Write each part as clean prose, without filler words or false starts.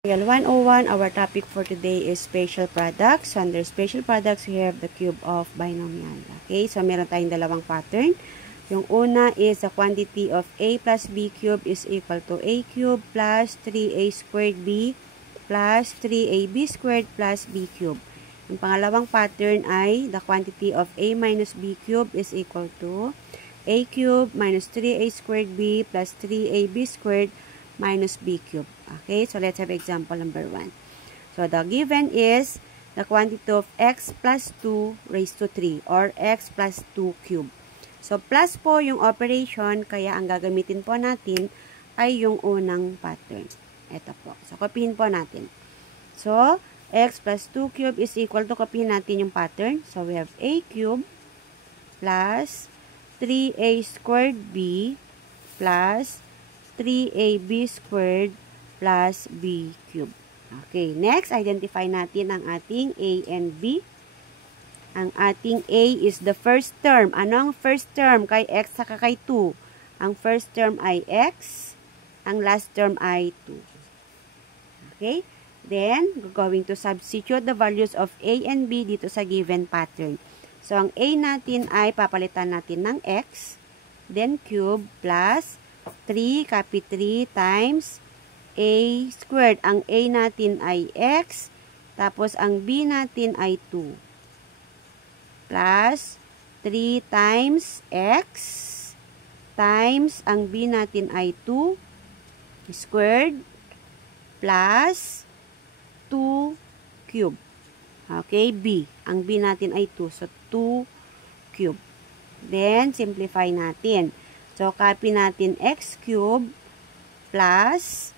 Tutorial 101, our topic for today is special products. So, under special products, we have the cube of binomial. Okay, so meron tayong dalawang pattern. Yung una is the quantity of a plus b cube is equal to a cube plus 3a squared b plus 3ab squared plus b cube. Yung pangalawang pattern ay the quantity of a minus b cube is equal to a cube minus 3a squared b plus 3ab squared minus b cube. Okay, so let's have example number 1. So the given is the quantity of x plus 2 raised to 3 or x plus 2 cube. So plus po yung operation, kaya ang gagamitin po natin ay yung unang pattern. Ito po. So copyhin po natin. So x plus 2 cube is equal to, copyhin natin yung pattern. So we have a cube plus 3a squared b plus 3ab squared plus b cube. Okay, next, identify natin ang ating a and b. Ang ating a is the first term. Ano ang first term kay x saka kay 2? Ang first term ay x, ang last term ay 2. Okay, then, we're going to substitute the values of a and b dito sa given pattern. So, ang a natin ay papalitan natin ng x, then cube plus 3, copy 3 times a squared. Ang a natin ay x, tapos ang b natin ay 2. Plus 3 times x times ang b natin ay 2 squared plus 2 cube. Okay, b. Ang b natin ay 2. So, 2 cube. Then, simplify natin. So, copy natin x cube plus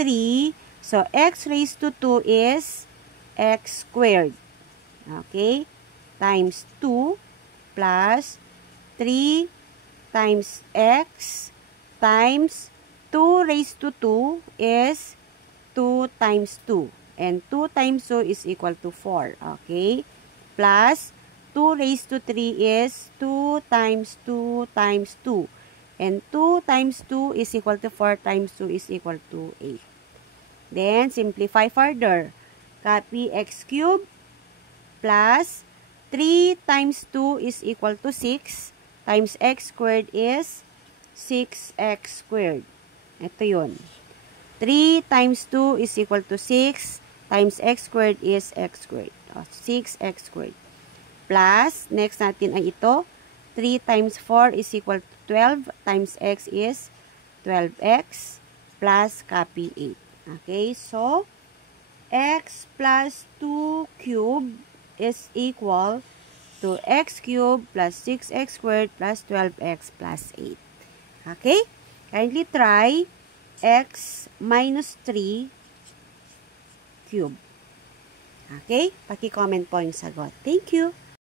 3. So, x raised to 2 is x squared. Okay? Times 2 plus 3 times x times 2 raised to 2 is 2 times 2. And 2 times 2 is equal to 4. Okay? Plus 2 raised to 3 is 2 times 2 times 2. And 2 times 2 is equal to 4 times 2 is equal to 8. Then, simplify further. Copy x cubed plus 3 times 2 is equal to 6 times x squared is 6x squared. Ito yun. 3 times 2 is equal to 6 times x squared is x squared. 6x squared. Plus, next natin ay ito. 3 times 4 is equal to 12 times x is 12x plus copy 8. Okay, so x plus 2 cube is equal to x cube plus 6x squared plus 12x plus 8. Okay, kindly try x minus 3 cube. Okay, paki-comment po yung sagot. Thank you.